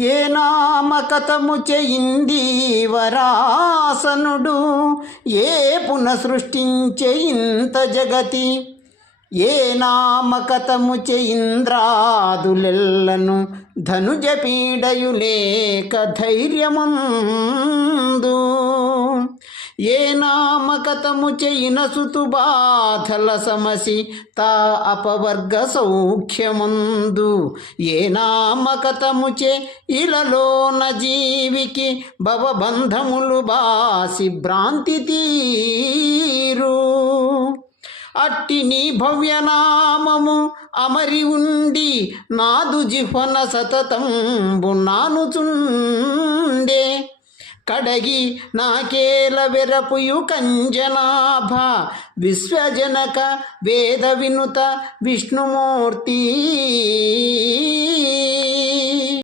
ఏ నామకతము చేయింది వరాసనుడు? ఏ పునఃసృష్టించే ఇంత జగతి? ఏ నామకతము ఇంద్రాదులెల్లను ధనుజ పీడయు ఏ నామకతము చేయిన సుతు బాధల సమసి తా అపవర్గ సౌఖ్యమందు. ఏ నామకతము చే ఇలలోన జీవికి భవబంధములు బాసి భ్రాంతి తీరు. అట్టి నీ భవ్యనామము అమరి ఉండి నాదు జిహ్వన సతతంబు నానుచున్ కడగి నాకేల విరపుయు కంజనాభ. విశ్వజనక వేద వినుత విష్ణుమూర్తి.